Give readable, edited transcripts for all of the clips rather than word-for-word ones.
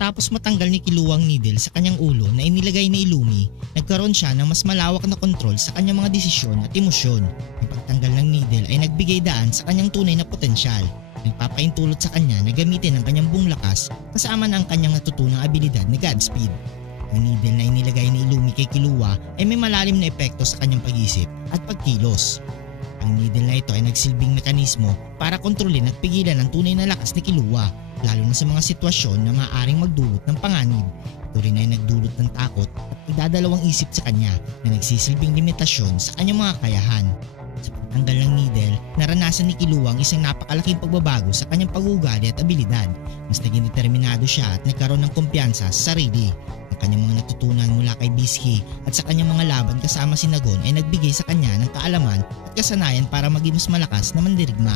Matapos matanggal ni Killua ang needle sa kanyang ulo na inilagay ni Illumi, nagkaroon siya ng mas malawak na kontrol sa kanyang mga desisyon at emosyon. Ang pagtanggal ng needle ay nagbigay daan sa kanyang tunay na potensyal. Nagpapaintulot sa kanya na gamitin ang kanyang buong lakas kasama na ang kanyang natutunang abilidad na Godspeed. Ang needle na inilagay ni Illumi kay Killua ay may malalim na epekto sa kanyang pag-isip at pagkilos. Ang needle na ito ay nagsilbing mekanismo para kontrolin at pigilan ang tunay na lakas ni Killua, lalo na sa mga sitwasyon na maaaring magdulot ng panganib. Ito rin ay nagdulot ng takot at nagdadalawang isip sa kanya na nagsisilbing limitasyon sa kanyang mga kakayahan. Sa pagtanggal ng needle, naranasan ni Killua ang isang napakalaking pagbabago sa kanyang pag-uugali at abilidad. Mas naging determinado siya at nagkaroon ng kumpiyansa sa sarili. Ang kanyang mga natutunan mula kay Bisky at sa kanyang mga laban kasama si Nagon ay nagbigay sa kanya ng kaalaman at kasanayan para maging mas malakas na mandirigma.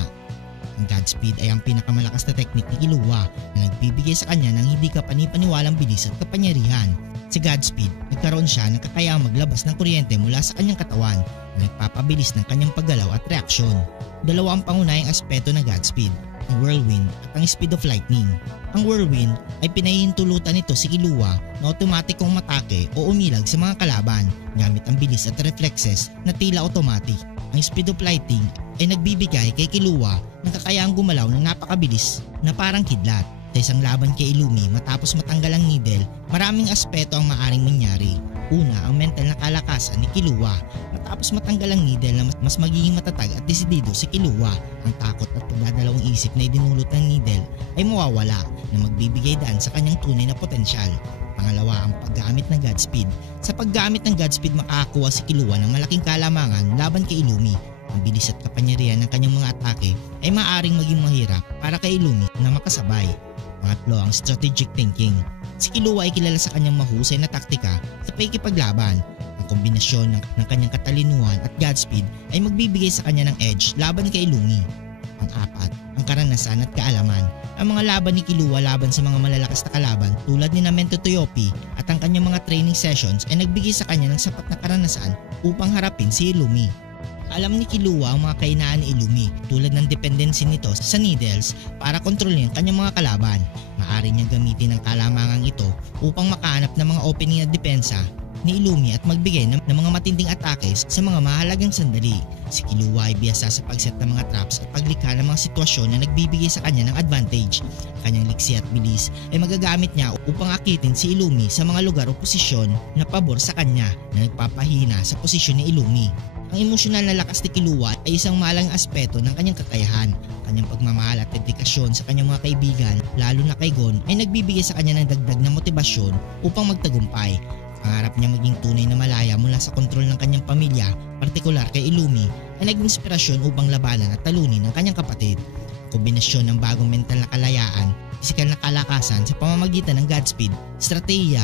Ang Godspeed ay ang pinakamalakas na teknik ni Killua na nagbibigay sa kanya ng hindi kapani-paniwalang bilis at kapangyarihan. Sa Godspeed, nagkaroon siya ng kakayahang maglabas ng kuryente mula sa kanyang katawan na nagpapabilis ng kanyang paggalaw at reaksyon. Dalawa ang pangunahing aspeto ng Godspeed, ang Whirlwind at ang Speed of Lightning. Ang Whirlwind ay pinahihintulutan nito si Killua na otomatikong matake o umilag sa mga kalaban gamit ang bilis at reflexes na tila automatic. Ang Speed of Lightning ay nagbibigay kay Killua ng kakayahang gumalaw ng napakabilis na parang kidlat. Sa isang laban kay Illumi matapos matanggal ang needle, maraming aspeto ang maaaring mangyari. Una, ang mental na kalakasan ni Killua. Matapos matanggal ang needle na mas magiging matatag at desidido si Killua. Ang takot at pagdadalawang isip na idinulot ng needle ay mawawala na magbibigay daan sa kanyang tunay na potensyal. Pangalawa, ang paggamit ng Godspeed. Sa paggamit ng Godspeed makakakuha si Killua ng malaking kalamangan laban kay Illumi. Ang bilis at kapangyarihan ng kanyang mga atake ay maaaring maging mahirap para kay Illumi na makasabay. Pangatlo, ang strategic thinking. Si Killua ay kilala sa kanyang mahusay na taktika sa pakikipaglaban. Ang kombinasyon ng kanyang katalinuhan at Godspeed ay magbibigay sa kanya ng edge laban kay Illumi. Pang-apat, ang karanasan at kaalaman. Ang mga laban ni Killua laban sa mga malalakas na kalaban tulad ni Mento Toyopi at ang kanyang mga training sessions ay nagbigay sa kanya ng sapat na karanasan upang harapin si Illumi. Alam ni Killua ang mga kahinaan ni Illumi tulad ng dependency nito sa needles para kontrolin ang kanyang mga kalaban. Maaari niyang gamitin ang kalamangang ito upang makahanap ng mga opening at depensa ni Illumi at magbigay ng mga matinding atake sa mga mahalagang sandali. Si Killua ay biyasa sa pagset ng mga traps at paglikha ng mga sitwasyon na nagbibigay sa kanya ng advantage. Kanyang liksi at bilis ay magagamit niya upang akitin si Illumi sa mga lugar o posisyon na pabor sa kanya na nagpapahina sa posisyon ni Illumi. Ang emosyonal na lakas ni Killua ay isang mahalagang aspeto ng kanyang kakayahan. Kanyang pagmamahal at dedikasyon sa kanyang mga kaibigan, lalo na kay Gon, ay nagbibigay sa kanya ng dagdag na motibasyon upang magtagumpay. Pangarap niya maging tunay na malaya mula sa kontrol ng kanyang pamilya, partikular kay Illumi, ay naging inspirasyon upang labanan at talunin ng kanyang kapatid. Kombinasyon ng bagong mental na kalayaan, pisikal na kalakasan sa pamamagitan ng Godspeed, estratehiya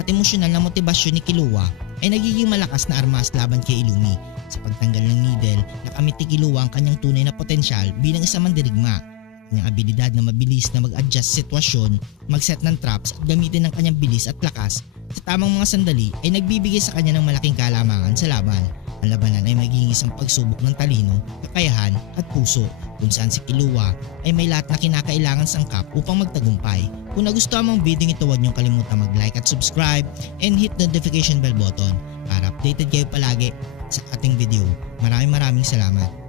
at emosyonal na motibasyon ni Killua ay nagiging malakas na armas laban kay Illumi. Sa pagtanggal ng needle, nakamit ni Killua ang kanyang tunay na potensyal bilang isang mandirigma. Kanyang abilidad na mabilis na mag-adjust sa sitwasyon, mag-set ng traps at gamitin ng kanyang bilis at lakas sa tamang mga sandali ay nagbibigay sa kanya ng malaking kalamangan sa laban. Ang labanan ay magiging isang pagsubok ng talino, kakayahan at puso kung saan si Killua ay may lahat na kinakailangan sangkap upang magtagumpay. Kung nagustuhan mong video ito, huwag niyong kalimutan mag-like at subscribe and hit the notification bell button para updated kayo palagi sa ating video. Maraming salamat.